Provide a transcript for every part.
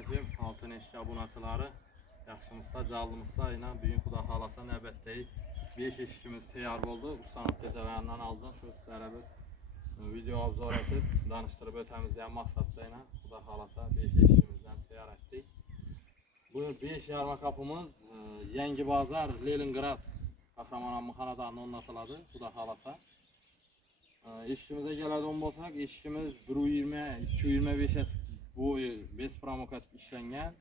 Assalamualaikum. Altın eşki abunatçıları. Yaxşımızda, callımızda ilə büyük Xuda xalasa növbətdəyik. 5 eşkimiz təyar oldu. Ustanıq gecələrindən aldım. Şu sizlərə bir video obzor edib, danışdırıb ötəmizləyən maqsadda ilə Xuda xalasa 5 eşkimizdən təyar etdik. Bu 5 yarma kapımız Yengi Bazar, Leningrad Kahramanamı xanadanı onlatıladı Xuda xalasa. Eşkimize gələdon bolsaq, eşkimiz 1.20-2.25 boyu 5 promokat işlənən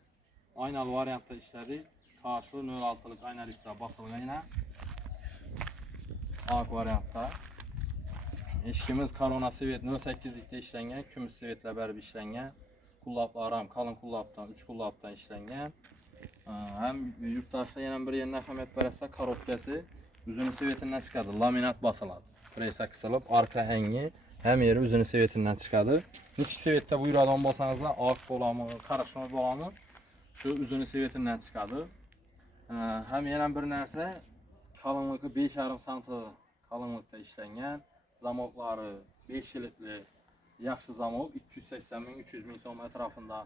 aynalı variantda işlədik. Qarşılı 0.6'lık ayna listə basılğı ilə AK variantda. Eşkimiz Corona Svet 0.8'likdə işlənən, kümüs Svetlə bərabər işlənən. Kullaplarım kalın kullapdan, 3 kullapdan işlənən. Həm yurttaşda yenə bir yerinə əhəmiyyət verəsə, korobkası üzünü Svetindən çıxadı, laminat basıladı. Presa kısılıp arka həngi hem yeri üzünü Svetindən çıxadı. Niçki Svetdə buyuradan bolsanızda AK dolamı, karışma dolamı şu üzünü Svetindən çıxadı. Hem yenə bir нәрsə kalınlığı 5,5 sm kalınlıqda işlənən, zamokları 5 kilitli yaxşı zamok 280.000-300.000 som ətrafında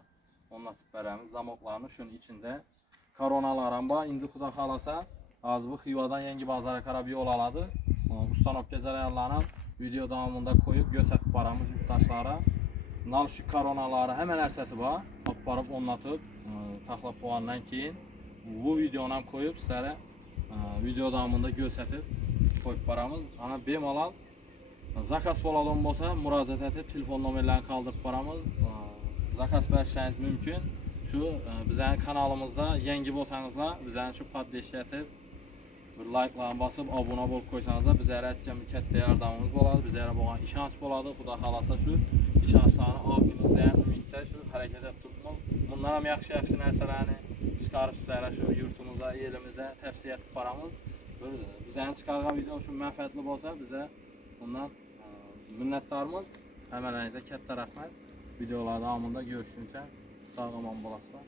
onlatıb bərəmiz zamoklarını şunun içində. Koronalaramba indi Xuda xalasa az bu Xivadan Yengi Bazara Karabi yol aladı. Ustanok ayarlanan video davamında koyup göstərib baramız yurttaşlara. Nalışıq koronaları hemen əsası var. Aparıb onlatıp taxla puandan keyin bu videonu koyup sizlərə video davamında göstərib koyup baramız. Ana bemalal zakaz boladan bolsa müraciət edib telefon nömrələrini qaldırıb baramız. Zakaz verişləriniz mümkün. Şu bizim kanalımızda Yengi bolsanızla bizə şu poddeşə edib bir like'larını basıp abone olup koysanız da bizlərə kəttə yardımınız oladı. Bizlərə boğan işanç oladı. Xuda xalasa şu işançlarını aklınızlayan ümiddə şu hərəkət edib tutmaz. Bunlar hem yaxşı nərsələrini çıxarıb sizlərə şu yurtumuza, elimizə təvsiyə edib baramız. Bizlərin çıxarğan video şu mənfəətli olsa bizə bundan minnətdarımız. Həmənənizə kəttə rəhmət. Videolar davamında görüşünəcə sağ aman bolasınlar.